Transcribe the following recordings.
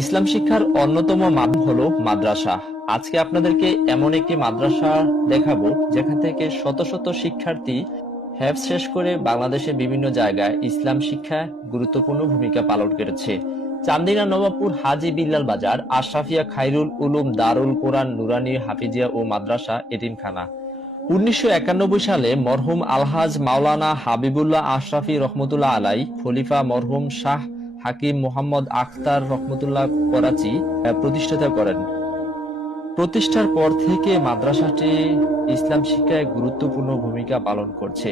ইসলাম শিক্ষার অন্যতম মাধ্যম হলো মাদ্রাসা। আজকে আপনাদেরকে এমন একটি মাদ্রাসা দেখাবো, যেখান থেকে শত শত শিক্ষার্থী হ্যাব শেষ করে বাংলাদেশের বিভিন্ন জায়গায় ইসলাম শিক্ষায় গুরুত্বপূর্ণ ভূমিকা পালন করেছে। চান্দিনা নবাবপুর হাজি বিল্লাল বাজার, আশরাফিয়া খাইরুল উলুম দারুল কোরআন নুরানি হাফিজিয়া ও মাদ্রাসা এতিমখানা। উনিশশো একানব্বই সালে মরহুম আলহাজ মাওলানা হাবিবুল্লাহ আশরাফি রহমতুল্লাহ আলাই খলিফা মরহুম শাহ হাকিম মোহাম্মদ আখতার রহমতুল্লাহ করাচি প্রতিষ্ঠাতা করেন। প্রতিষ্ঠার পর থেকে মাদ্রাসাটি ইসলাম শিক্ষায় গুরুত্বপূর্ণ ভূমিকা পালন করছে।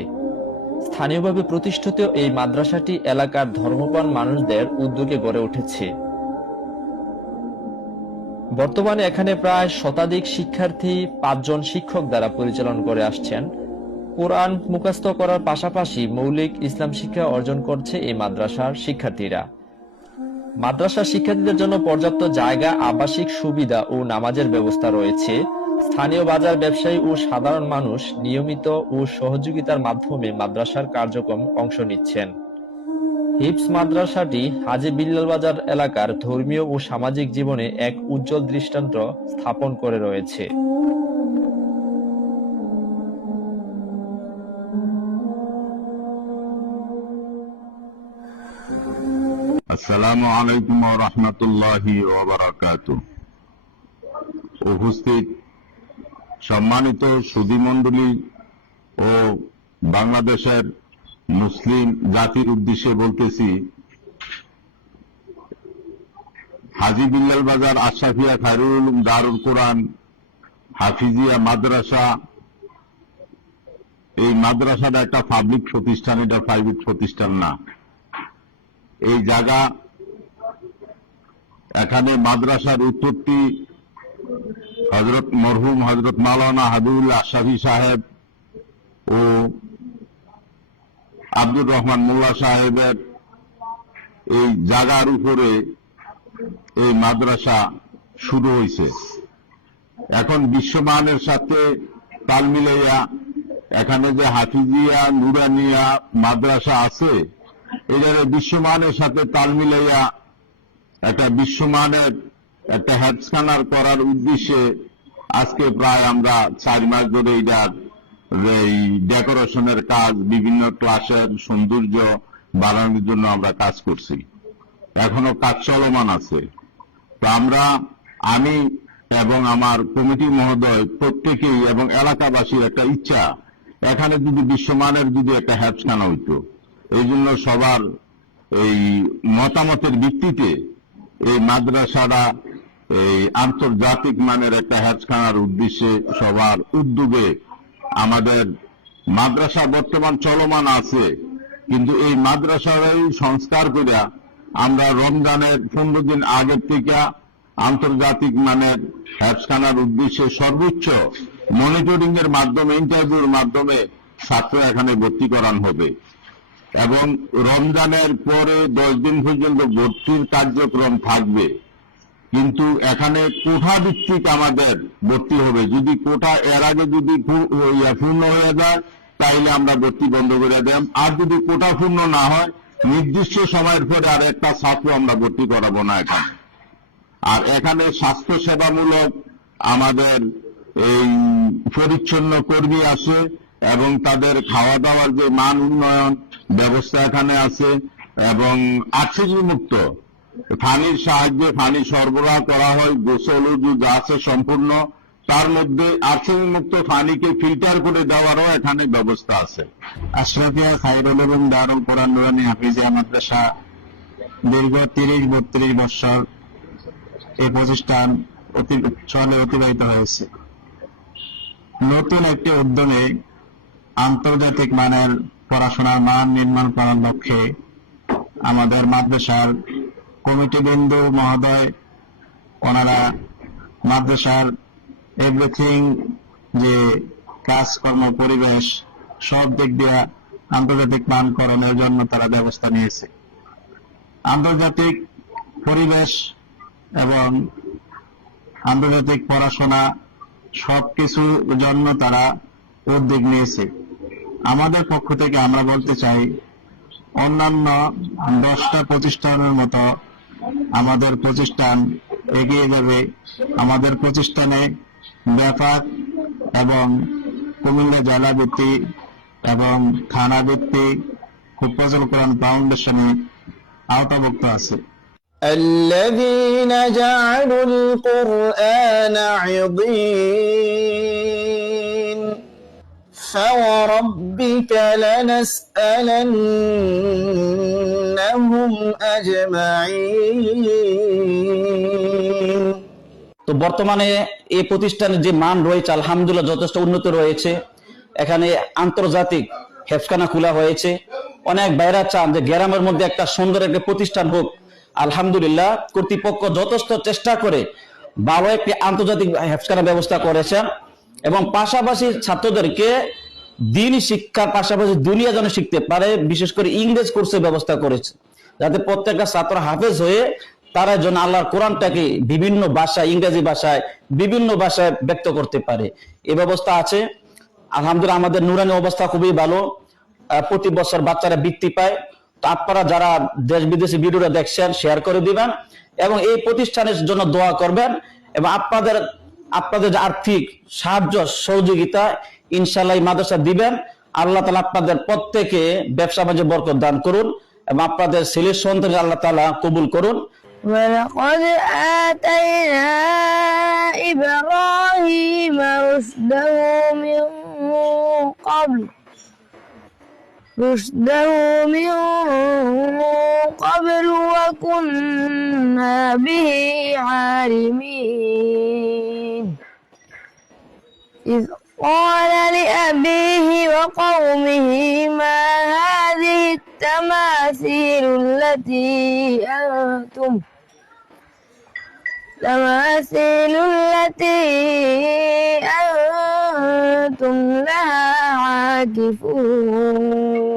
স্থানীয়ভাবে প্রতিষ্ঠিত এই মাদ্রাসাটি এলাকার ধর্মপ্রাণ মানুষদের উদ্যোগে গড়ে উঠেছে। বর্তমানে এখানে প্রায় শতাধিক শিক্ষার্থী পাঁচজন শিক্ষক দ্বারা পরিচালন করে আসছেন। কোরআন মুখস্থ করার পাশাপাশি মৌলিক ইসলাম শিক্ষা অর্জন করছে এই মাদ্রাসার শিক্ষার্থীরা। মাদ্রাসার শিক্ষার্থীদের জন্য পর্যাপ্ত জায়গা, আবাসিক সুবিধা ও নামাজের ব্যবস্থা রয়েছে। স্থানীয় বাজার ব্যবসায়ী ও সাধারণ মানুষ নিয়মিত ও সহযোগিতার মাধ্যমে মাদ্রাসার কার্যক্রম অংশ নিচ্ছেন। হিপস মাদ্রাসাটি হাজি বিল্লাল বাজার এলাকার ধর্মীয় ও সামাজিক জীবনে এক উজ্জ্বল দৃষ্টান্ত স্থাপন করে রয়েছে। আসসালামু আলাইকুম রহমতুল্লাহি উপস্থিত সম্মানিত সুধীমণ্ডলী ও বাংলাদেশের মুসলিম জাতির উদ্দেশ্যে বলতেছি, হাজি বিল্লাল বাজার আশরাফিয়া খায়রুল দারুল কোরআন হাফিজিয়া মাদ্রাসা। এই মাদ্রাসাটা একটা পাবলিক প্রতিষ্ঠান, এটা প্রাইভেট প্রতিষ্ঠান না। এই জায়গা, এখানে মাদ্রাসার উত্তরটি হজরত মরহুম হজরত মাওলানা হাবিবুল্লাহ আশাফি সাহেব ও আব্দুর রহমান মোল্লা সাহেবের এই জায়গার উপরে এই মাদ্রাসা শুরু হয়েছে। এখন বিশ্বমানের সাথে তাল মিলাইয়া এখানে যে হাফিজিয়া নুরানিয়া মাদ্রাসা আছে এটারে বিশ্বমানের সাথে তাল মিলাইয়া একটা বিশ্বমানের একটা হেডস্কানার করার উদ্দেশ্যে আজকে প্রায় আমরা চার মাস ধরে এটার এই ডেকোরেশনের কাজ, বিভিন্ন ক্লাসের সৌন্দর্য বাড়ানোর জন্য আমরা কাজ করছি। এখনও কাজ চলমান আছে। তো আমরা, আমি এবং আমার কমিটি মহোদয় প্রত্যেকেই এবং এলাকাবাসীর একটা ইচ্ছা, এখানে যদি বিশ্বমানের যদি একটা হ্যাপসখানা হইতো। এই জন্য সবার এই মতামতের ভিত্তিতে এই মাদ্রাসাটা এই আন্তর্জাতিক মানের একটা হ্যাজখানার উদ্দেশ্যে সবার উদ্যোগে আমাদের মাদ্রাসা বর্তমান চলমান আছে। কিন্তু এই মাদ্রাসারই সংস্কার করে আমরা রমজানের পনেরো দিন আগের থেকে আন্তর্জাতিক মানের হ্যাজখানার উদ্দেশ্যে সর্বোচ্চ মনিটরিং এর মাধ্যমে ইন্টারভিউর মাধ্যমে ছাত্র এখানে ভর্তি করান হবে। এবং রমজানের পরে দশ দিন পর্যন্ত ভর্তির কার্যক্রম থাকবে। কিন্তু এখানে কোঠা ভিত্তিক আমাদের ভর্তি হবে। যদি কোঠা এর আগে যদি পূর্ণ হয়ে যায়, তাইলে আমরা ভর্তি বন্ধ করে দেব। আর যদি কোটা পূর্ণ না হয়, নির্দিষ্ট সময়ের পরে আর একটা ছাত্র আমরা ভর্তি করাবো না এখানে। আর এখানে স্বাস্থ্য সেবামূলক আমাদের এই পরিচ্ছন্ন কর্মী আছে এবং তাদের খাওয়া দাওয়ার যে মান উন্নয়ন ব্যবস্থা এখানে আছে এবং আর্সেনিক মুক্ত পানির সাহায্যে পানি সরবরাহ করা হয়, গোসল উজু যা আছে সম্পূর্ণ। তার মধ্যে আর্সেনিক মুক্ত পানিকে ফিল্টার করে দেওয়ারও এখানে ব্যবস্থা আছে। আশরাফিয়া খাইরুল এবং দারুল কোরআন নুরানি হাফিজিয়া মাদ্রাসা দীর্ঘ তিরিশ, বত্রিশ বছর এই প্রতিষ্ঠান চলে অতিবাহিত হয়েছে। নতুন একটি উদ্যোগে আন্তর্জাতিক মানের পড়াশোনার মান নির্মাণ করার লক্ষ্যে আমাদের মাদ্রাসার কমিটিবৃন্দ মহোদয়, ওনারা মাদ্রাসার এভরিথিং যে কাজকর্ম, পরিবেশ, সব দিক দিয়ে আন্তর্জাতিক মানকরণের জন্য তারা ব্যবস্থা নিয়েছে। আন্তর্জাতিক পরিবেশ এবং আন্তর্জাতিক পড়াশোনা সবকিছুর জন্য তারা উদ্যোগ নিয়েছে। আমাদের পক্ষ থেকে আমরা বলতে চাই অন্যান্য দশটা প্রতিষ্ঠানের মতো আমাদের প্রতিষ্ঠান এগিয়ে যাবে আমাদের প্রতিষ্ঠানে ব্যাপার এবং কুমিল্লা জেলা ভিত্তিক এবং থানা ভিত্তিক হুফাজুল কোরআন ফাউন্ডেশনে আওতাভুক্ত আছে الذين جعلوا القرآن عضين فوربك لنسألنهم أجمعين তো বর্তমানে এই প্রতিষ্ঠানের যে মান রয়েছে আলহামদুলিল্লাহ যথেষ্ট উন্নত রয়েছে এখানে আন্তর্জাতিক হেফখানা খোলা হয়েছে অনেক বাইরা চান যে গ্রামের মধ্যে একটা সুন্দর একটা প্রতিষ্ঠান হোক আলহামদুলিল্লাহ কর্তৃপক্ষ যথেষ্ট চেষ্টা করে ভালো একটি আন্তর্জাতিক হেফখানা ব্যবস্থা করেছেন এবং পাশাপাশি ছাত্রদেরকে দিন শিক্ষার পাশাপাশি দুনিয়া যেন শিখতে পারে, বিশেষ করে ইংরেজ কোর্সের ব্যবস্থা করেছে। যাতে প্রত্যেকটা ছাত্র হাফেজ হয়ে তারা যেন আল্লাহর কোরআনটাকে বিভিন্ন ভাষায়, ইংরেজি ভাষায়, বিভিন্ন ভাষায় ব্যক্ত করতে পারে। এ ব্যবস্থা আছে। আলহামদুলিল্লাহ আমাদের নুরানি অবস্থা খুবই ভালো। প্রতি বছর বাচ্চারা বৃত্তি পায়। তো আপনারা যারা দেশ বিদেশি ভিডিওটা দেখছেন শেয়ার করে দিবেন এবং এই প্রতিষ্ঠানের জন্য দোয়া করবেন। এবং আপনাদের আপনাদের যে আর্থিক সাহায্য সহযোগিতা ইনশাল্লাহ এই মাদ্রাসা দিবেন আল্লাহ তালা আপনাদের প্রত্যেকে ব্যবসা বাণিজ্য বরকত দান করুন এবং আপনাদের ছেলের সন্তান আল্লাহ তালা কবুল করুন ولقد آتينا إبراهيم رشده من قبل رشده من قبل وكنا به عالمين إذ قال لأبيه وقومه ما هذه التماثيل التي أنتم تماثيل التي أنتم لها عاكفون